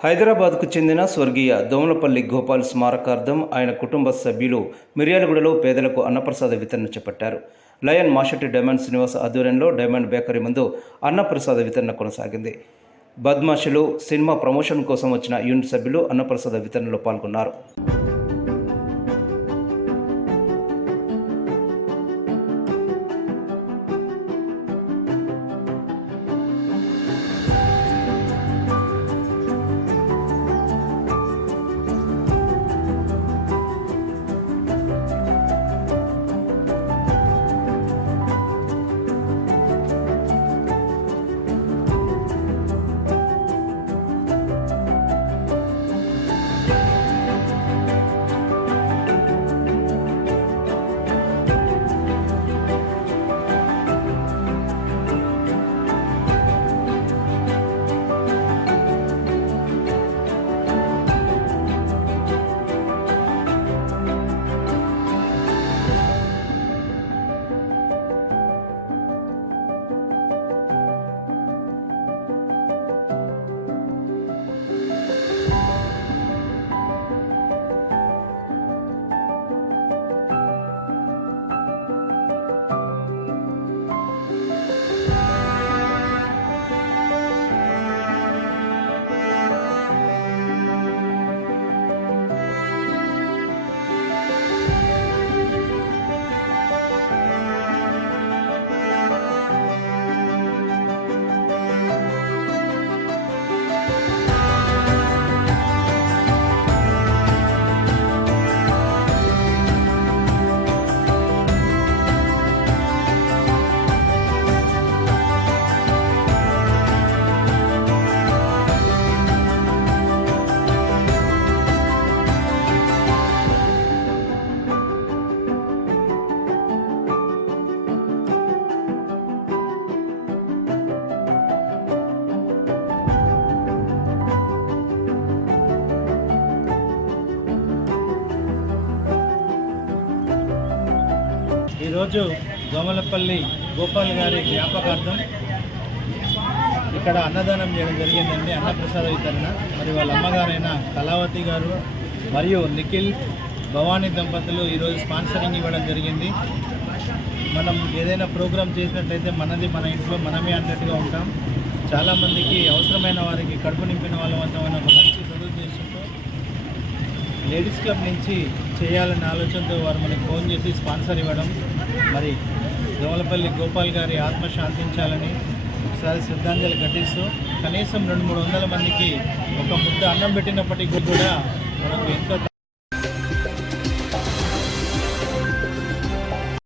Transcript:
హైదరాబాద్కు చెందిన స్వర్గీయ దోమలపల్లి గోపాల్ స్మారకార్థం ఆయన కుటుంబ సభ్యులు మిర్యాలగూడలో పేదలకు అన్నప్రసాద వితరణ చేపట్టారు. లయన్ మాషెట్టి డైమండ్ శ్రీనివాస్ ఆధ్వర్యంలో డైమండ్ బేకరీ ముందు అన్నప్రసాద వితరణ కొనసాగింది. బద్మాషులు సినిమా ప్రమోషన్ కోసం వచ్చిన యూనిట్ సభ్యులు అన్నప్రసాద వితరణలో పాల్గొన్నారు. ఈరోజు దోమలపల్లి గోపాల్ గారి జ్ఞాపకార్థం ఇక్కడ అన్నదానం చేయడం జరిగిందండి. అన్నప్రసాద వితరణ. మరి వాళ్ళ అమ్మగారైన కళావతి గారు మరియు నిఖిల్ భవానీ దంపతులు ఈరోజు స్పాన్సరింగ్ ఇవ్వడం జరిగింది. మనం ఏదైనా ప్రోగ్రాం చేసినట్లయితే మనది మన ఇంట్లో మనమే అన్నట్టుగా ఉంటాం. చాలామందికి అవసరమైన వారికి కడుపు నింపిన వాళ్ళ వద్ద ఒక మంచి సదుద్దేశంతో లేడీస్ క్లబ్ నుంచి చేయాలనే ఆలోచనతో వారు మనకు ఫోన్ చేసి స్పాన్సర్ ఇవ్వడం, మరి దోమలపల్లి గోపాల్ గారి ఆత్మ శాంతించాలని ఒకసారి శ్రద్ధాంజలి ఘటిస్తూ కనీసం 200-300 మందికి ఒక ముద్ద అన్నం పెట్టినప్పటికీ కూడా మనకు ఎంతో